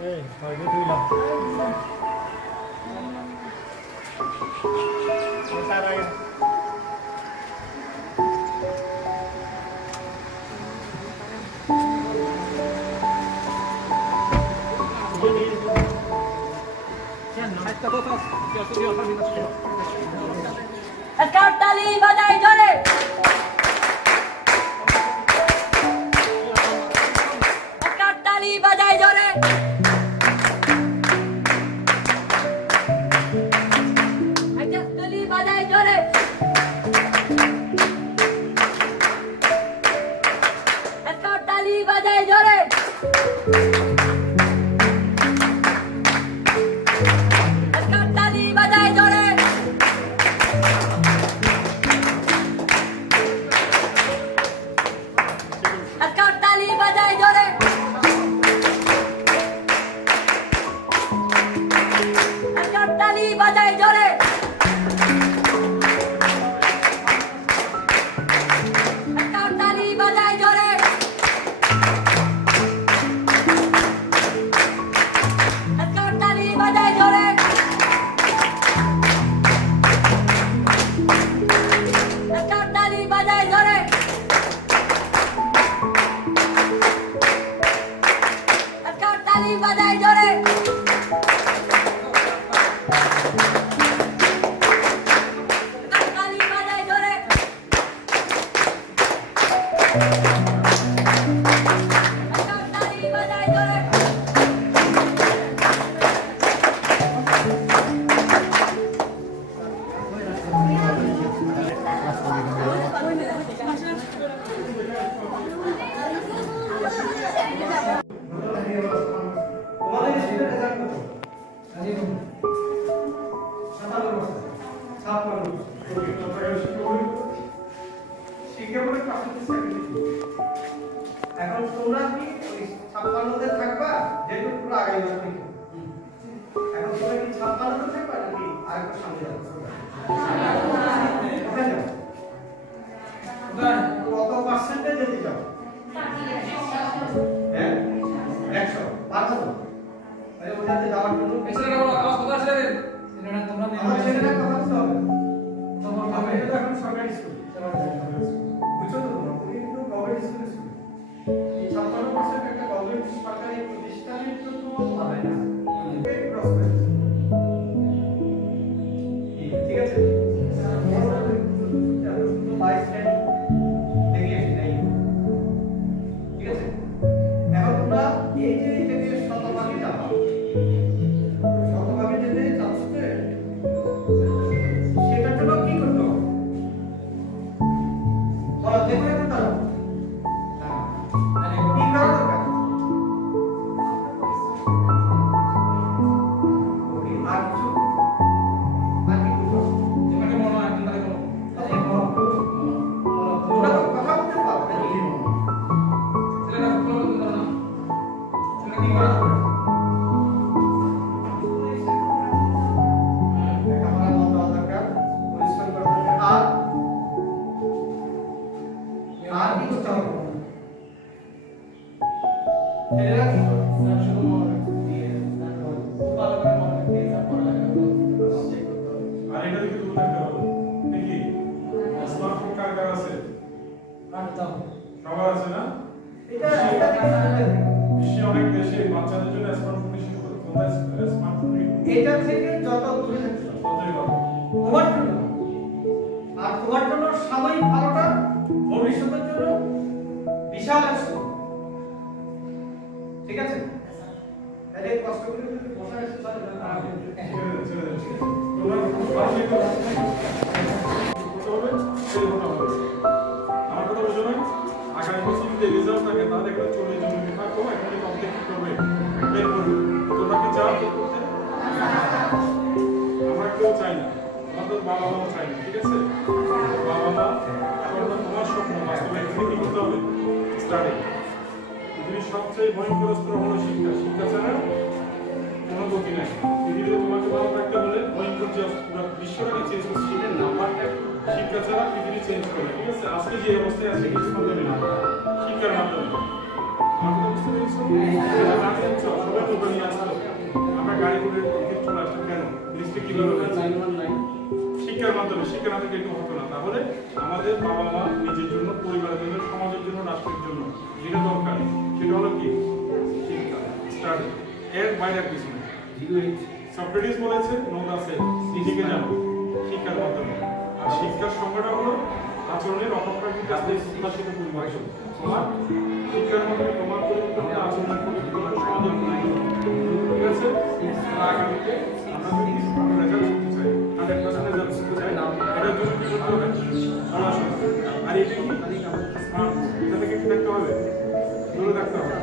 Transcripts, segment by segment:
Ê, hồi cái thư lập. Không sao đây. ताली बजाई जोरे ताली बजाई जोरे ताली बजाई जोरे ताली बजाई जोरे ताली बजाई जोरे ताली बजाई जोरे ताली बजाई जोरे ताली बजाई जोरे ताली बजाई जोरे ताली बजाई जोरे ताली बजाई जोरे ताली बजाई जोरे ताली बजाई जोरे এখন তোমরা কি ওই 56 তে থাকবা যেটা পুরো আগে যাবে এখন তোমরা কি 56 তে থাকবা নাকি আরেকটু সামনে যাবে কত পার্সেন্টেজ দিতে চাও হ্যাঁ 100 পারছো তো আরে ওটাতে যাওয়ার জন্য এছাড়া আওয়াজ কথা আছে এটা তোমরা আমার ছেলেরা কথা বলতে হবে তোমার বাবা এটা এখন সরকারি স্কুল বুঝছো তো তোমরা তুমি কিন্তু গভর্নমেন্ট স্কুলে এই 56% একটা গভর্নমেন্ট সরকারি প্রতিষ্ঠানের জন্য হবে না ঠিক আছে ঠিক আছে এখন তোমরা এই যে এটাকে শতভাগই যাবা শতভাগই যেতে চাচ্ছে সেটার জন্য কি করতে হবে বলো দেখো এখন তারা কি করা দরকার ওকে আর কিছু আর কি করতে হবে তোমাকে মনে হয় তোমরা বলো তোমরা তো কথা বলতে পারো নাকি ছেলেরা বলো তোমরা না ছেলেরা কি করে লেখাপড়া বন্ধ হওয়া দরকার পরিশ্রম করা দরকার আর কি করতে হবে ছেলেরা কি করবে? ভালো করে মনে রাখবে পড়ালেখা করতে হবে আর এটা দেখে তুমি দেখতে হবে দেখি স্মার্টফোন কার কার আছে আর দাও সবার আছে না এটা দেখতে বিশ্বে অনেক দেশে বাচ্চাদের জন্য স্মার্টফোন নিষিদ্ধ করে তোমরা স্মার্টফোন এটা থেকে যত দূরে থাকতে হবে ততই ভালো তোমার জন্য আর তোমার জন্য সাময়িক ভালোটা ভবিষ্যতের জন্য বিশাল আসবে ঠিক আছে তাহলে কষ্ট করে যদি বসা আছে তাহলে ছেড়ে দে তোমরা বাড়ি করতে হবে সেই কথা হবে আমার কথা বুঝো না আগামী বছর যদি রেজাল্ট থাকে তাহলে একটা চলে জমি থাকো এখানে কমপ্লিট করবে বের করবে তোমরা কি চাও করতে আমরা কেউ চাই না আমাদের বাবা মাও চাই না ঠিক আছে বাবা মা এখন তোমার স্বপ্ন বাস্তবায়ন কি করতে হবে স্টাডি পৃথিবীর সবচেয়ে ভয়ঙ্কর অস্ত্র হলো শিক্ষা শিক্ষা ছাড়া কোনো গতি নাই পৃথিবীতে তোমাকে ভালো থাকতে হলে ভয়ঙ্কর যে পুরো বিশ্বটাকে চেঞ্জ করছে সেটার নাম্বারটা শিক্ষা ছাড়া পৃথিবী চেঞ্জ করবে ঠিক আছে আজকে যে অবস্থায় আছে কিছু মাধ্যমে না শিক্ষার মাধ্যমে আমাকে বুঝতে পেরেছো সবাই তো নিয়ে করে চলে আসছে কেন? লিস্টে কিভাবে হয়েছে? শিক্ষার মাধ্যমে এরকম হতো না। তাহলে আমাদের বাবা মা নিজের জন্য, পরিবারের জন্য, সমাজের জন্য, রাষ্ট্রের জন্য যেটা দরকার সেটা হলো কি? শিক্ষা, স্টাডি। এর বাইরে আর কিছু নেই। সক্রেটিস বলেছে নো দা সেলফ, নিজেকে জানো শিক্ষার মাধ্যমে। আর শিক্ষার সংজ্ঞাটা হলো আচরণের অপপ্রাকৃতিক কাজে প্রত্যাশিত পরিবর্তন। তোমার শিক্ষার মাধ্যমে তোমার পরিবর্তন, আচরণের পরিবর্তন, সমাজের পরিবর্তন। ঠিক আছে? আগামীতে আমরা রেজাল্ট করতে চাই, 100% রেজাল্ট করতে চাই। এটার জন্য কি করতে হবে? পড়াশোনা। আর এটা কি? এটা থেকে কি থাকতে হবে? দূরে থাকতে হবে।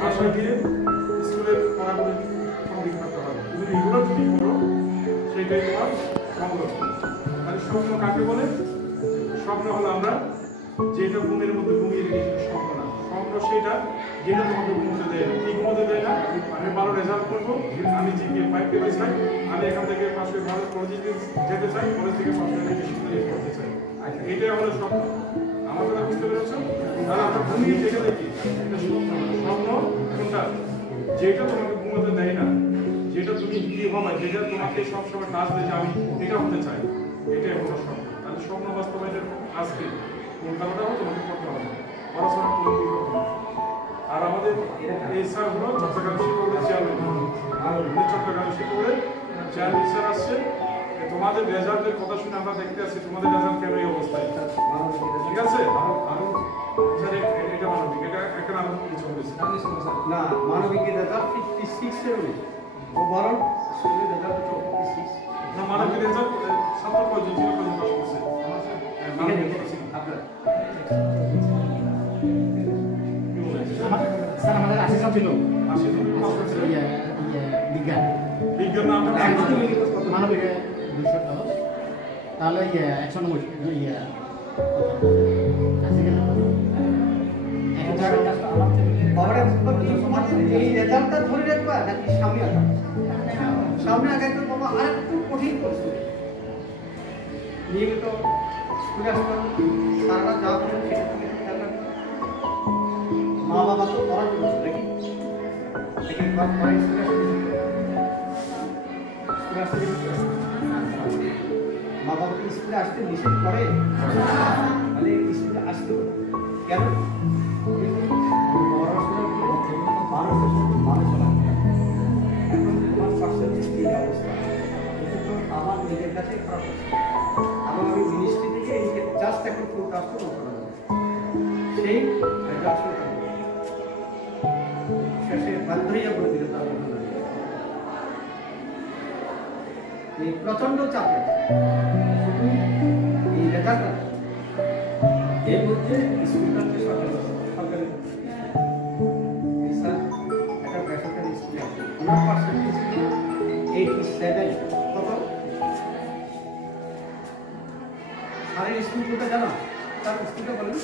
বাসায় গিয়ে স্কুলের পড়াগুলো কমপ্লিট করতে হবে। তুমি রেগুলার যদি করো সেটাই তোমার স্বপ্ন। তাহলে স্বপ্ন কাকে বলে? স্বপ্ন হলো আমরা যেটা ঘুমের মধ্যে ঘুমিয়ে রেখে স্বপ্ন না। স্বপ্ন সেটা যেটা তোমাকে ঘুমোতে দেয় না। কি ঘুমোতে দেয় না? আমি ভালো রেজাল্ট করবো, আমি জিপিএ 5 পেতে চাই, আমি এখান থেকে পাশে ভালো কলেজে যেতে চাই, কলেজ থেকে পাশে বিশ্ববিদ্যালয়ে পড়তে চাই। এটাই হলো স্বপ্ন। আমার কথা বুঝতে পেরেছো? তাহলে আমরা ঘুমিয়ে যেটা দেখি এটা স্বপ্ন না। স্বপ্ন কোনটা? যেটা তোমাকে ঘুমোতে দেয় না, যেটা তুমি কি হবে, যেটা তোমাকে সবসময় কাজ দেয় যে আমি এটা হতে চাই, এটাই হলো স্বপ্ন। তাহলে স্বপ্ন বাস্তবায়নের আজকে কলকাতাটাও তোমাকে করতে হবে, পড়াশোনা করতে হবে। আর আমাদের এই স্যারগুলো চট্টগ্রাম শিক্ষকের চেয়ারম্যান, চট্টগ্রাম শিক্ষকের চেয়ারম্যান স্যার আসছে। তোমাদের রেজাল্টের কথা শুনে আমরা দেখতে আসছি তোমাদের রেজাল্ট কেন এই অবস্থায়। ঠিক আছে? স্যার এটা মানবিক, এটা একটা আলাদা কিছু বলেছে না, মানবিকের রেজাল্ট 56 এর ও বরং স্কুলের রেজাল্ট 56 না। মানবিক রেজাল্ট ছাত্র কয়জন ছিল, কয়জন পাস করছে? মানবিক আপনার স্যার আমাদের 80 জন ছিল, 80 জন পাস করছে। বিজ্ঞান বিজ্ঞান নামটা মানবিকে 210, তাহলে 190 সমাজের এই রেজাল্টটা ধরে রাখবা নাকি সামনে আঁকা? সামনে আঁকা একটু বাবা আর একটু কঠিন করছে। নিয়মিত স্কুলে আসতাম, সারাটা যা করেন সেটা থেকে একটু খেয়াল রাখবেন। মা বাবা তো পড়ার জন্য নাকি মা বাবাকে স্কুলে আসতে নিষেধ করে, তাহলে স্কুলে আসতে কেন? আমার নিজের কাছে খারাপ হচ্ছে, এবং আমি মিনিস্ট্রি থেকে এইকে জাস্ট একটা ফুল কাজ করবো সেই শেষে বাধ্য হইয়া বলে দিল তার এই প্রচন্ড চাপে শুধু এই রেজাল্ট এর মধ্যে স্কুলটা হচ্ছে সরকারি স্যার একটা বেসরকারি স্কুলে ওনার পার্সেন্টেজ 87। কত? সারের স্কুল কোনটা জানো? তার স্কুলটা বলেন।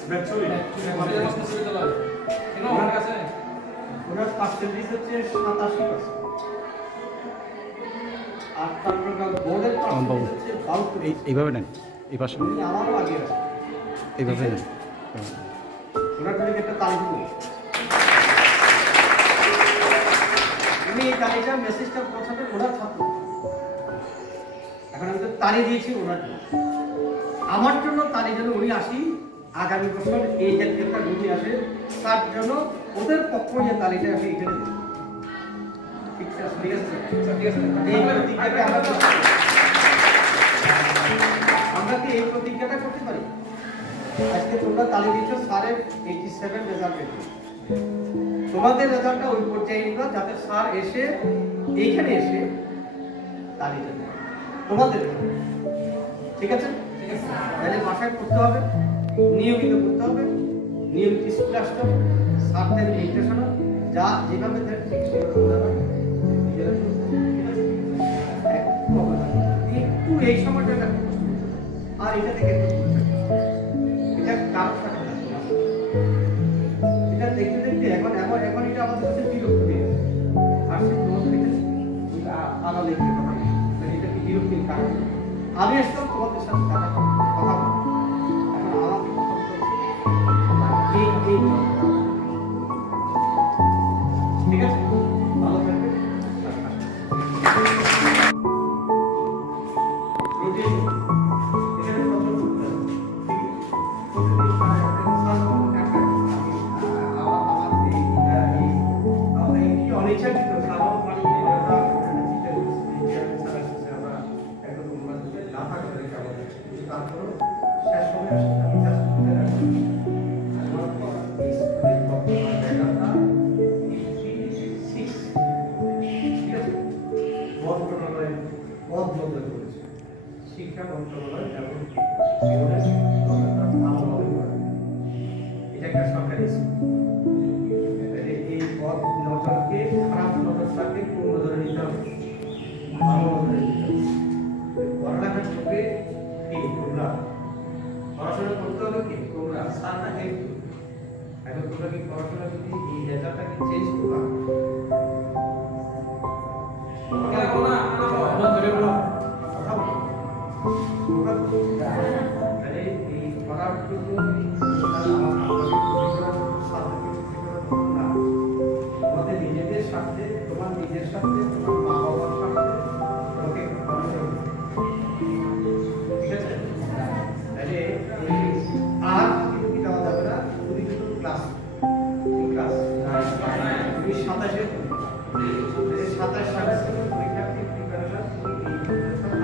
ওনার পার্সেন্টেজ হচ্ছে 87%। আর তারপর বোর্ডের পার্সেন্টেজ হচ্ছে 72। এইভাবে নেন, এই পাশে আমারও আগে আছে, এইভাবে নেন। ওনার জন্য একটা তালিকা দেবো। আমি এই তালিকা মেসেজটা পৌঁছাতে ওনার ছাত্র, এখন আমি তো তালি দিয়েছি ওনার জন্য, আমার জন্য তালি যেন উনি আসি আগামী বছর এই জাতীয় একটা রুগী আসে তার জন্য ওদের পক্ষ যে তালিকা আসে এখানে দেবে। ঠিক আছে? ঠিক আছে, এই প্রতিজ্ঞাটা আমরা কি এই প্রতিজ্ঞাটা করতে পারি? আজকে তোমরা তালি দিচ্ছ স্যারের 87 রেজাল্ট পেয়েছে, তোমাদের রেজাল্টটা ওই পর্যায়ে নিবা যাতে স্যার এসে এইখানে এসে তালি দেবে তোমাদের। ঠিক আছে? তাহলে বাসায় করতে হবে, নিয়মিত করতে হবে, নিয়মিত স্কুলে আসতে হবে, স্যারদের নির্দেশনা যা যেভাবে দেন ঠিক সেভাবে করতে হবে। একটু এই সময়টা আর এটা থেকে এটা কারোর সাথে এটা দেখতে দেখতে এখন এটা আমাদের কাছে বিরক্ত হয়ে গেছে। আর সে তোমাদের আলাদা লিখতে কথা এটা কি বিরক্তির কারণ? আমি আসলাম তোমাদের সাথে কথা বলবো, এখন আমাকে ঠিক আছে? ভালো থাকবে। রোটেশন এখানে কত করতে হবে প্রতিদিন অনিচ্ছাকৃত সাধারণ পানি না থাকলে কেমন তারপর শেষ সময় শিক্ষা মন্ত্রণালয় এবং এটা একটা সরকারি এই পদ নজরকে খারাপ নজরটাকে কোন নজরে নিতে হবে ভালো নজরে নিতে হবে পড়ালেখার চোখে কি তোমরা পড়াশোনা করতে হবে কি তোমরা স্যার না এখন তোমরা কি পড়াশোনা যদি এই রেজাল্টটাকে চেঞ্জ করবা তোমাদের নিজেদের সাথে তোমার নিজের সাথে তোমার মা বাবার সাথে তোমাকে ঠিক আছে তাহলে আর কিন্তু দেওয়া যাবে না তুমি কিন্তু ক্লাস তুমি 27 সালে পরীক্ষার্থী প্রিপারেশন তুমি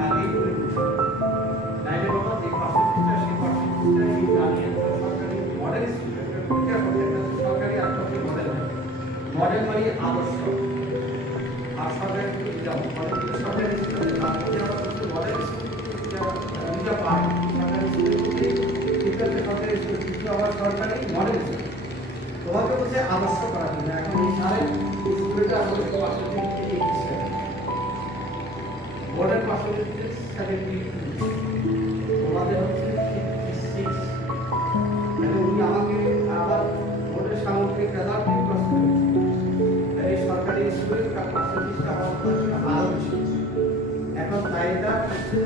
আগেই করে নাইলে বাবা যে পার্সেন্টেজটা সেই পার্সেন্টেজটা এই দাঁড়িয়ে সরকারি মডেল সরকারি আর্থিক মডেল মানে আদর্শ আর সরকারি যেমন সরকারি স্কুলে তারপরে আবার মডেল দুইটা পার্ট সরকারি স্কুলে সরকারি স্কুল কিন্তু আবার সরকারি মডেল তোমাকে বলছে আদর্শ করার জন্য এখন এই সারের স্কুলটা আদর্শ পার্সেন্টেজ মডেল পার্সেন্টেজ 72 তোমাদের হচ্ছে 56 এবং উনি আমাকে আবার মডেল সামগ্রিক রেজাল্ট প্রশ্ন এই সরকারি স্কুলের পার্সেন্টেজটা আরো বেশি এখন চাহিদা হচ্ছে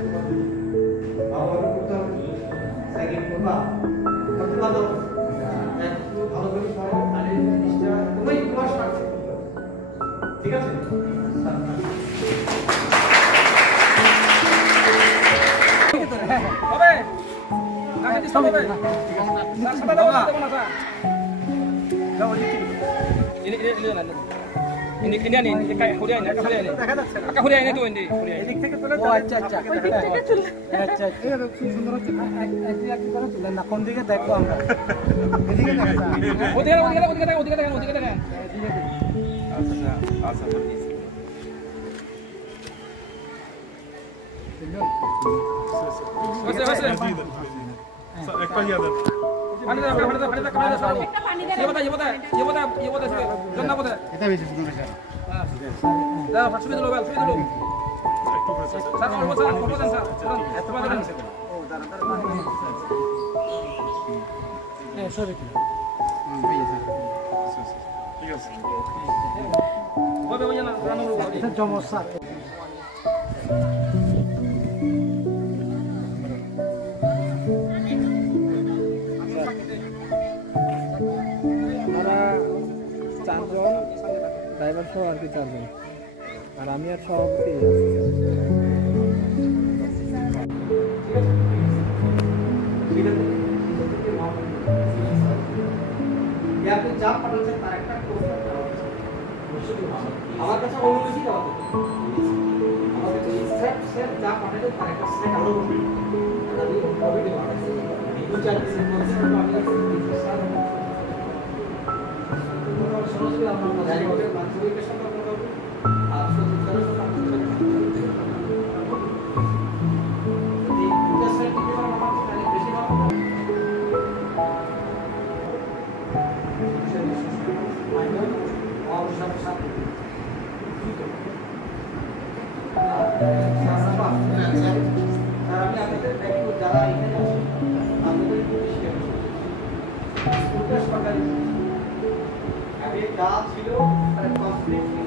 বাবা করতে হবে সেকেন্ড করবা করতে পারো একটু ভালো করে পড়ো তাহলে জিনিসটা তোমার সাথে ঠিক আছে হবে না দিস হবে স্যার সাদা দাও না স্যার দাও ini না ini kayak Korea ini kakak Korea ini kakak Korea ini tuh ini Korea ini থেকে তুলে ও আচ্ছা আচ্ছা এদিক থেকে তুলে আচ্ছা এই সুন্দর হচ্ছে এক করে তুলে না কোন দিকে দেখবো আমরা এদিকে দেখো ওদিকে দেখেন আচ্ছা বসে একটা ইয়া দেন পানি দাও ये बता गन्ना बता এটা বেশি সুন্দর হয়েছে দাও সুবি দিলো একটু করে স্যার অল্প স্যার এত বাদ দেন ও দাঁড়া সরি ঠিক আছে হবে ওই না রানো এটা জমজ স্যার ড্রাইভার সহ আর কি 4 জন আর আমি আর সভাপতি আপনি যা পাঠাচ্ছেন তার একটা আমার কাছে অনুমতি দেওয়া আমাদের সেট যা পাঠালে তার একটা সেট আরো আমি কবে পাঠাচ্ছি 2-4 দিনের মধ্যে আমি সরাসরি আমরা জানি হবে মাধ্যমিকের সাথে আমরা আর সত্যিকারের সাথে যদি দুটো সেট দিতে পারেন আমার তাহলে বেশি ভালো হবে আমি আপনাদের ব্যক্তিগত যারা এখানে আছে আপনাদের স্কুলটা সরকারি আগে যা ছিল তার কমপ্লিটলি